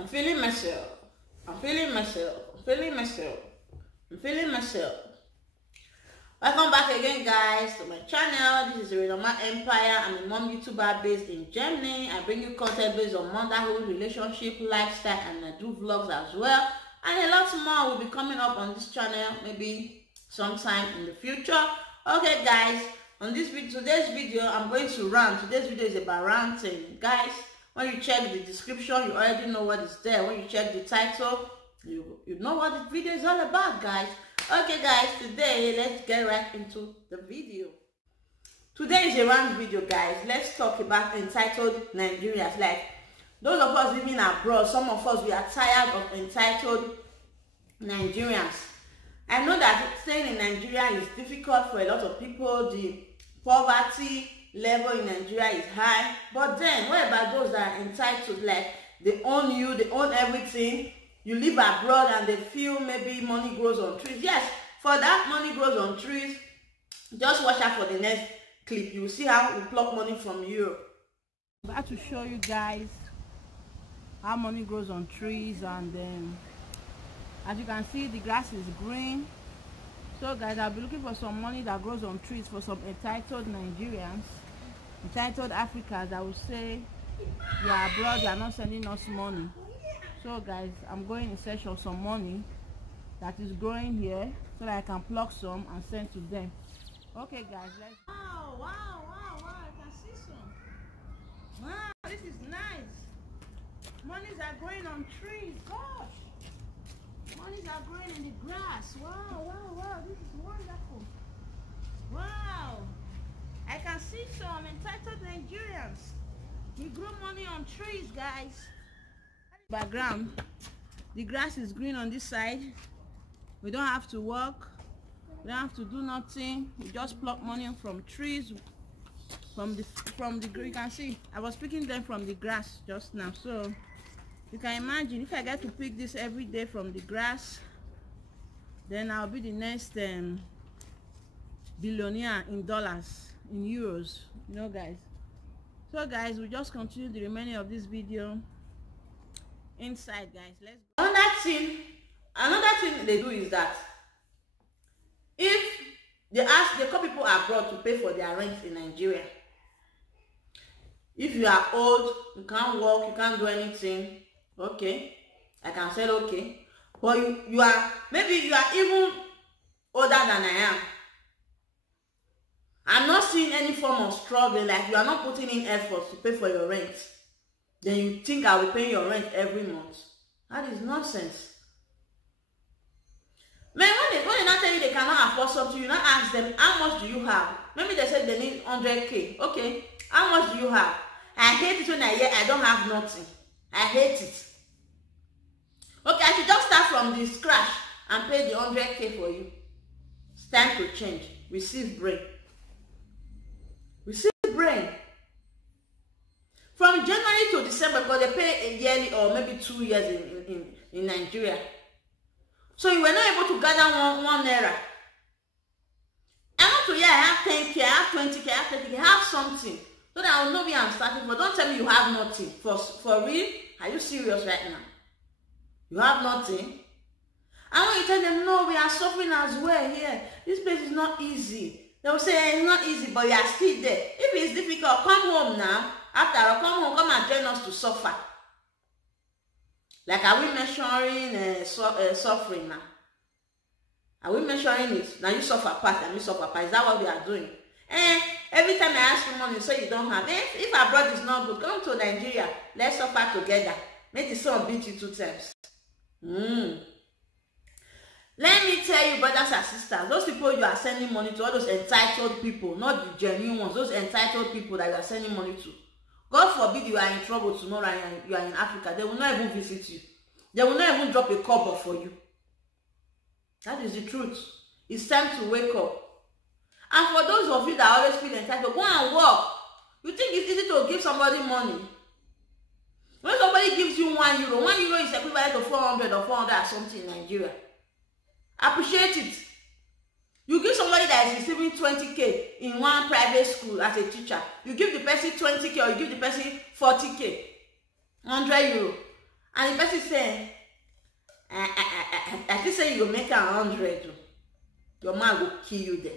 I'm feeling myself. I'm feeling myself. I'm feeling myself. I'm feeling myself. Welcome back again, guys, to my channel. This is Renoma Empire. I'm a mom YouTuber based in Germany. I bring you content based on motherhood, relationship, lifestyle, and I do vlogs as well. And a lot more will be coming up on this channel, maybe sometime in the future. Okay, guys, on this video, today's video, I'm going to rant. Today's video is about ranting, guys. When you check the description, you already know what is there. When you check the title, you know what the video is all about, guys. Okay, guys, today let's get right into the video. Today is a rant video, guys. Let's talk about entitled Nigerians. Like those of us living abroad, some of us, we are tired of entitled Nigerians. I know that staying in Nigeria is difficult for a lot of people. The poverty level in Nigeria is high, but then what about those that are entitled? Like they own you, they own everything. You live abroad and they feel maybe money grows on trees. Yes, for that money grows on trees, just watch out for the next clip. You will see how we pluck money from Europe. I'm about to show you guys how money grows on trees, and then as you can see, the grass is green. So guys, I'll be looking for some money that grows on trees for some entitled Nigerians, entitled Africans that will say you are abroad, you are not sending us money. So guys, I'm going in search of some money that is growing here so that I can pluck some and send to them. Okay guys, let's... Wow, I can see some. Wow, this is nice. Monies are growing on trees, gosh. Monies are growing in the grass. Wow, this is wonderful. Wow, I can see some entitled Nigerians. We grow money on trees, guys. Background, the grass is green on this side. We don't have to work, we don't have to do nothing. We just pluck money from trees, from the you can see I was picking them from the grass just now. So you can imagine if I get to pick this every day from the grass, then I'll be the next billionaire in dollars, in euros, you know, guys. So guys, we just continue the remaining of this video inside, guys. Let's go. Another thing they do is that if they call people abroad to pay for their rent in Nigeria, if you are old, you can't work, you can't do anything, okay, I can say okay, but you are, maybe you are even older than I am. I'm not seeing any form of struggle, like you are not putting in efforts to pay for your rent. Then you think I will pay your rent every month. That is nonsense. Man, when they not tell you they cannot afford something, you not ask them, how much do you have? Maybe they said they need 100K. Okay, how much do you have? I hate it when I hear I don't have nothing. I hate it. Okay, I should just start from the scratch and pay the 100K for you. It's time to change. Receive brain. Receive brain. From January to December, because they pay a yearly or maybe 2 years in Nigeria. So you were not able to gather one naira. I want to hear I have 10K, I have 20K, I have 30K, I have something. So that I will know where I'm starting. But don't tell me you have nothing. For real? Are you serious right now? You have nothing? And when you tell them, no, we are suffering as well here. This place is not easy. They will say, it's not easy, but you are still there. If it's difficult, come home now. After I'll come home, come and join us to suffer. Like, are we measuring suffering now? Are we measuring it? Now you suffer part and me suffer part. Is that what we are doing? Every time I ask you money, you say you don't have. If abroad is not good, come to Nigeria. Let's suffer together. Make the sun beat you 2 times. Let me tell you, brothers and sisters, those people you are sending money to, all those entitled people, not the genuine ones, those entitled people that you are sending money to. God forbid you are in trouble tomorrow and you are in Africa. They will not even visit you. They will not even drop a cover for you. That is the truth. It's time to wake up. And for those of you that always feel entitled, go and work. You think it's easy to give somebody money? When somebody gives you €1, €1 is equivalent to 400 or 400 or something in Nigeria. Appreciate it. You give somebody that is receiving 20K in one private school as a teacher, you give the person 20K or you give the person 40K, €100. And the person say, I just say you go make 100. Your man will kill you there.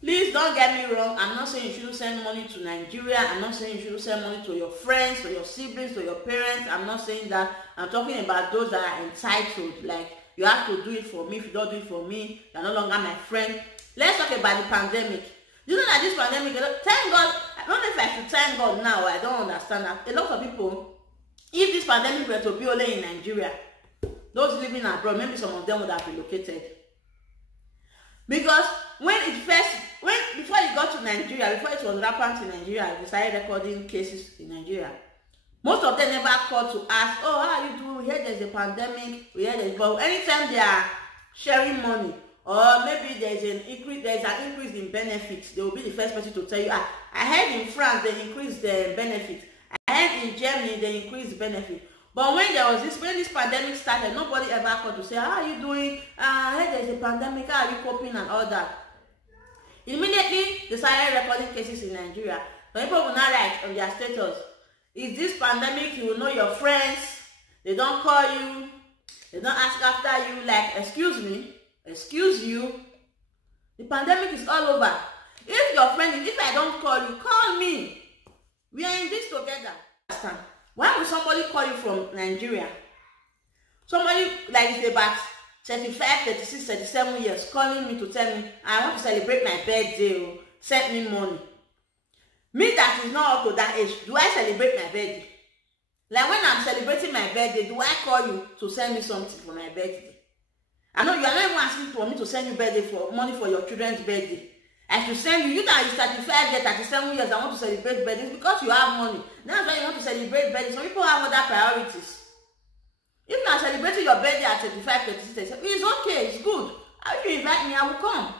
Please don't get me wrong. I'm not saying you shouldn't send money to Nigeria. I'm not saying you shouldn't send money to your friends, to your siblings, to your parents. I'm not saying that. I'm talking about those that are entitled. Like, you have to do it for me. If you don't do it for me, you're no longer my friend. Let's talk about the pandemic. You know that this pandemic, thank God, I don't know if I should thank God now. I don't understand that. A lot of people, if this pandemic were to be only in Nigeria, those living abroad, maybe some of them would have relocated. Because before it got to Nigeria, before it was rampant in Nigeria, we started recording cases in Nigeria. Most of them never called to ask, oh, how are you doing? We hear there's a pandemic, we hear there's, but anytime they are sharing money, or maybe there's an increase in benefits, they will be the first person to tell you, I heard in France they increased the benefit. I heard in Germany they increased the benefit. But when this pandemic started, nobody ever called to say, how are you doing? I heard there's a pandemic, how are you coping and all that. Immediately, they started recording cases in Nigeria. But people will not write on their status, is this pandemic, you will know your friends, they don't call you, they don't ask after you, like, excuse you. The pandemic is all over. If your friend, if I don't call you, call me. We are in this together. Why would somebody call you from Nigeria? Somebody like is about 35, 36, 37 years calling me to tell me, I want to celebrate my birthday, send me money. Me that is not up to that age, do I celebrate my birthday? Like when I'm celebrating my birthday, do I call you to send me something for my birthday? I know you are not even asking for me to send you birthday for money for your children's birthday. I should send you that is 35 years, 37 years, I want to celebrate birthdays because you have money. That's why you want to celebrate birthdays. Some people have other priorities. If you are celebrating your birthday at 35, 36, it's okay, it's good. If you invite me, I will come.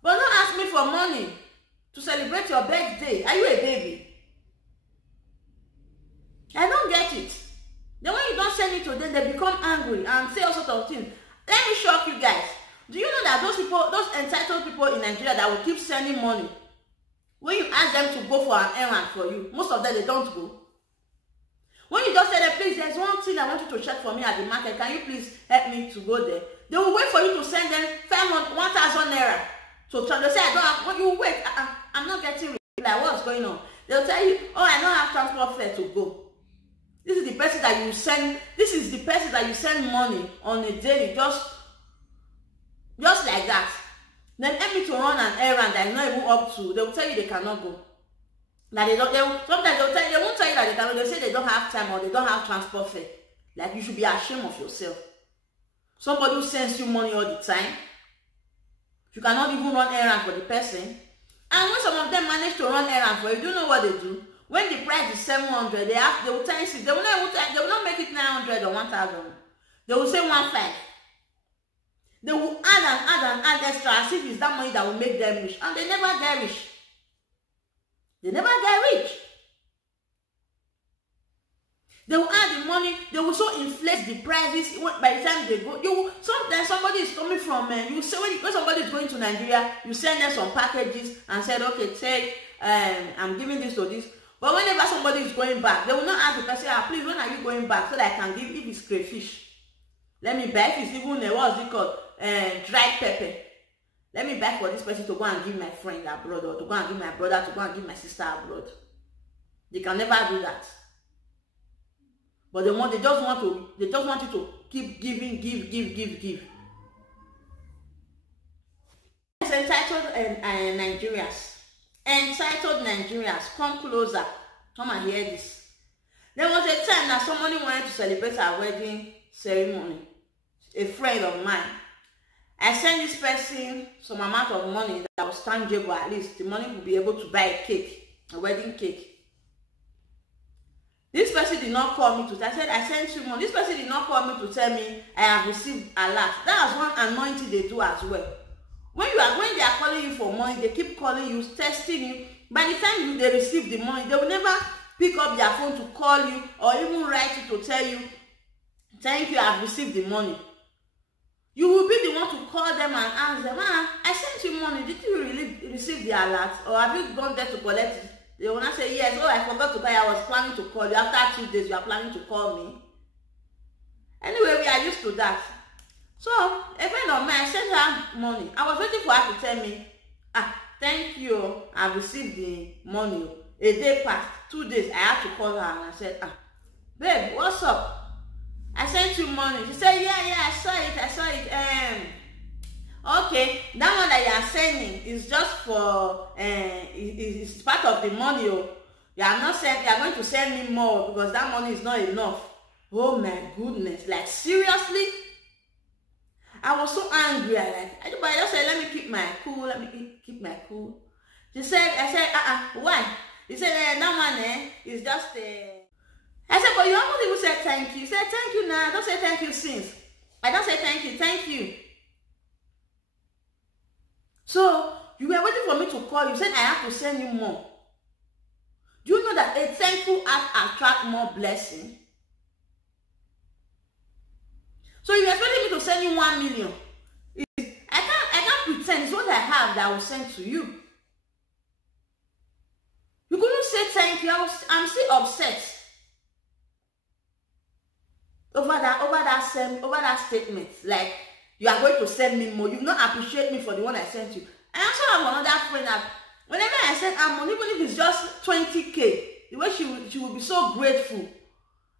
But don't ask me for money to celebrate your birthday. Are you a baby? I don't get it. Then when you don't send it to them, they become angry and say all sorts of things. Let me shock you guys. Do you know that those people, those entitled people in Nigeria that will keep sending money, when you ask them to go for an errand for you, most of them, they don't go. When you just say that, please, there's one thing I want you to check for me at the market, can you please help me to go there? They will wait for you to send them 1,000 naira. So they say, I don't have, when you wait, I'm not getting reply, what's going on? They'll tell you, oh, I don't have transport fare to go. This is the person that you send, money on a daily, just like that. Then help me to run an errand that is not even up to, they will tell you they cannot go. That sometimes they won't tell you that they cannot, they say they don't have time or they don't have transport fare. Like, you should be ashamed of yourself. Somebody who sends you money all the time, you cannot even run errand for the person. And when some of them manage to run errand for you, do you know what they do? When the price is 700, they will tell you, they will not make it 900 or 1,000. They will say 1,500. They will add extra as if it's that money that will make them rich. And they never get rich. They never get rich. They will add the money, they will so inflate the prices by the time they go. Sometimes somebody is coming from, you say when somebody is going to Nigeria, you send them some packages and said, okay, take, I'm giving this to this. But whenever somebody is going back, they will not ask the person, please, when are you going back? So that I can give, if it's crayfish, let me buy, if it's even, what's it called, dried pepper. Let me buy for this person to go and give my friend abroad, or to go and give my brother, to go and give my sister abroad. They can never do that. But they just want you to keep giving, give. It's entitled Nigerians, come closer. Come and hear this. There was a time that somebody wanted to celebrate our wedding ceremony. A friend of mine. I sent this person some amount of money that was tangible, at least. The money would be able to buy a cake, a wedding cake. This person did not call me to, I said, I sent you money. This person did not call me to tell me I have received a lot. That's one anointing they do as well. When they are calling you for money, they keep calling you, testing you. By the time they receive the money, they will never pick up their phone to call you or even write you to tell you, thank you, I have received the money. You will be the one to call them and ask them, I sent you money, did you really receive the alert? Or have you gone there to collect it? They will not say, yes, oh, I forgot to call you. I was planning to call you. After 2 days, you are planning to call me. Anyway, we are used to that. So, a friend of mine sent her money. I was waiting for her to tell me, thank you, I received the money. A day passed, 2 days, I had to call her and I said, babe, what's up? I sent you money. She said, yeah, I saw it. Okay, that one that you are sending is just for, it's part of the money. You are going to send me more because that money is not enough. Oh my goodness, like seriously? I was so angry. I just said, let me keep my cool. She said, I said, why? He said, that one is just I said, but you almost even said thank you. He said, thank you now. I don't say thank you since. I don't say thank you. So, you were waiting for me to call. You said I have to send you more. Do you know that a thankful act attracts more blessing? So you expecting me to send you 1 million. I can't pretend. It's what I have that I will send to you. You couldn't say thank you. I'm still upset over that statement. Like, you are going to send me more. You will not appreciate me for the one I sent you. I also have another friend that whenever I send her money, even if it's just 20K, the way she will be so grateful.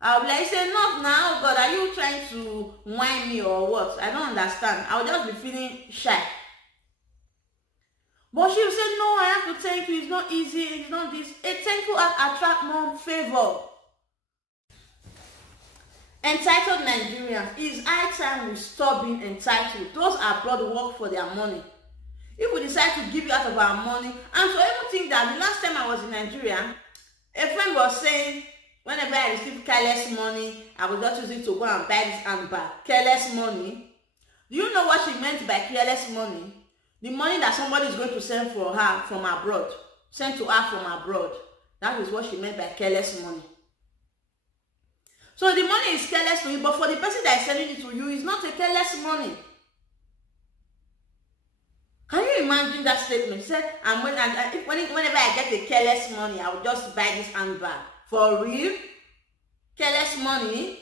I'll be like, say, not now, God, are you trying to whine me or what? I don't understand. I'll just be feeling shy. But she will say, no, I have to thank you. It's not easy. It's not this. A thankful act attract more favor. Entitled Nigerians, it's high time we stop being entitled. Those abroad work for their money. If we decide to give you out of our money, and so even think that the last time I was in Nigeria, a friend was saying, whenever I receive careless money, I will just use it to go and buy this handbag. Careless money. Do you know what she meant by careless money? The money that somebody is going to send for her from abroad. Send to her from abroad. That is what she meant by careless money. So the money is careless to you, but for the person that is sending it to you, it's not a careless money. Can you imagine that statement? She said, whenever I get a careless money, I will just buy this handbag. For real? Careless money?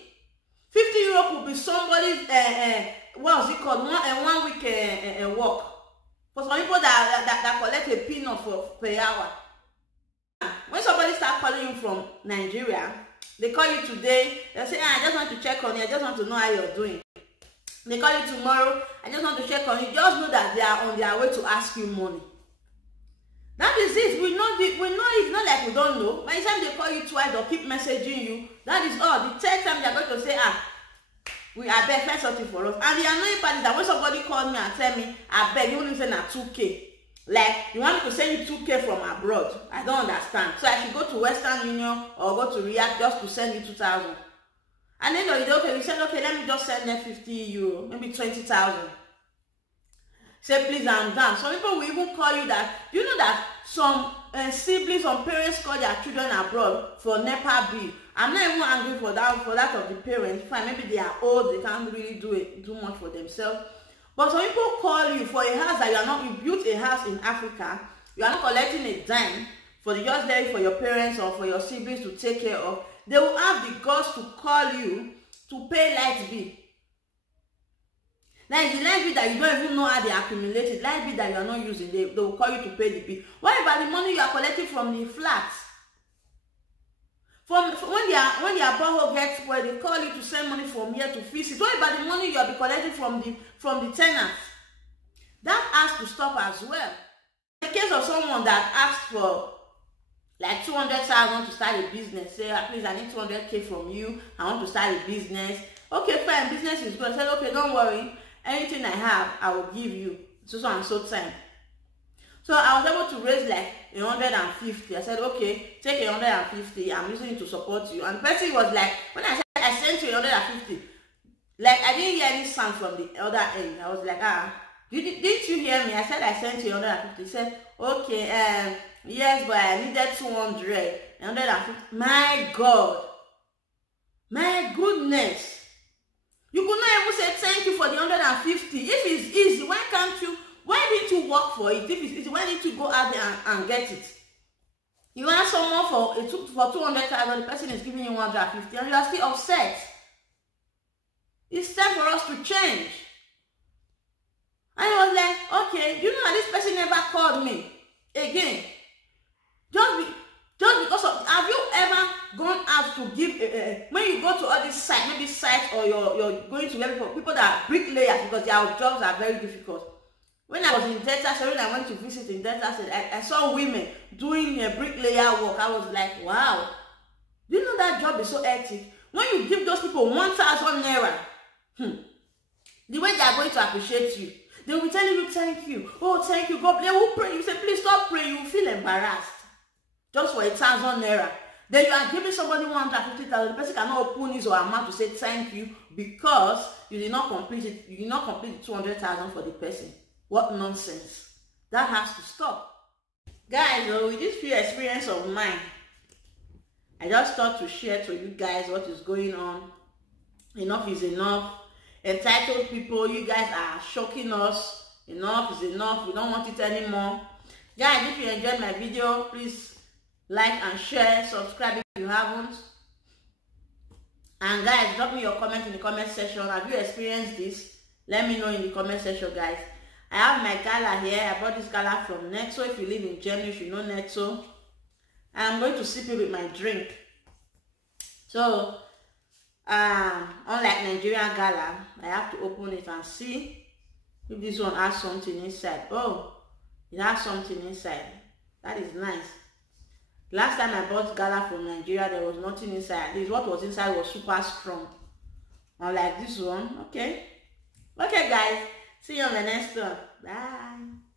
50 euro could be somebody's, what is it called? 1 week work. For some people that collect a peanut per hour. When somebody starts calling you from Nigeria, they call you today, they say, I just want to check on you, I just want to know how you're doing. They call you tomorrow, I just want to check on you. Just know that they are on their way to ask you money. That is it. We know it's not like we don't know. By the time they call you twice or keep messaging you, that is all. The third time they are going to say, we are beg, find something for us. And the annoying part is that when somebody calls me and tell me, I beg, you only send a 2K. Like, you want me to send you 2K from abroad? I don't understand. So I should go to Western Union or go to React just to send you 2,000. And then we said, okay, let me just send them 50 euro, maybe 20,000. Say, please, I'm done. Some people will even call you that. Do you know that some siblings, some parents call their children abroad for NEPA bill? I'm not even angry for that of the parents. Fine, maybe they are old, they can't really do much for themselves. But some people call you for a house that you built a house in Africa, you are not collecting a dime for the just there for your parents or for your siblings to take care of. They will have the guts to call you to pay light bill. That is the light bill that you don't even know how they accumulated. Light bill that you are not using, they will call you to pay the bill. What about the money you are collecting from the flats? When their borehole gets spoiled, they call you to send money from here to fix it. What about the money you are collecting from the tenants? That has to stop as well. In the case of someone that asks for like 200,000 to start a business, say, please, I need 200K from you. I want to start a business. Okay, fine, business is good. I said, okay, don't worry. Anything I have, I will give you. So and so time. So I was able to raise like 150. I said, okay, take 150. I'm using it to support you. And the person was like, when I said I sent you 150, like I didn't hear any sound from the other end. I was like, didn't you hear me? I said I sent you 150. He said, okay, yes, but I needed 200. 150. My God. My goodness. You could not even say thank you for the 150. If it's easy, why didn't you work for it? If it's easy, why didn't you go out there and get it? You want someone for 200,000, the person is giving you 150, and you are still upset. It's time for us to change. And I was like, okay, you know that this person never called me again. Just because of, have you ever gone out to give, when you go to all these sites, maybe sites, or you're going to people that are bricklayers, because their jobs are very difficult. When I was in Delta, when I went to visit in Delta, I saw women doing bricklayer work. I was like, wow, do you know that job is so hectic? When you give those people 1,000 naira, the way they are going to appreciate you, they will be telling you thank you. Oh, thank you. God, they will pray. You say, please stop praying. You will feel embarrassed. Just for 1,000 naira. Then you are giving somebody 150,000. The person cannot open his or her mouth to say thank you because you did not complete it. You did not complete the 200,000 for the person. What nonsense. That has to stop. Guys, with this few experience of mine, I just thought to share to you guys what is going on. Enough is enough. Entitled people, you guys are shocking us. Enough is enough. We don't want it anymore. Guys, if you enjoyed my video, please like and share, subscribe if you haven't. And guys, drop me your comment in the comment section. Have you experienced this? Let me know in the comment section, guys. I have my gala here. I bought this gala from Netto. If you live in Germany, you should know Netto. And I'm going to sip it with my drink. So, unlike Nigerian gala, I have to open it and see if this one has something inside. Oh, it has something inside. That is nice. Last time I bought gala from Nigeria, there was nothing inside. At least what was inside was super strong. Unlike this one. Okay. Okay, guys. See you on the next one. Bye.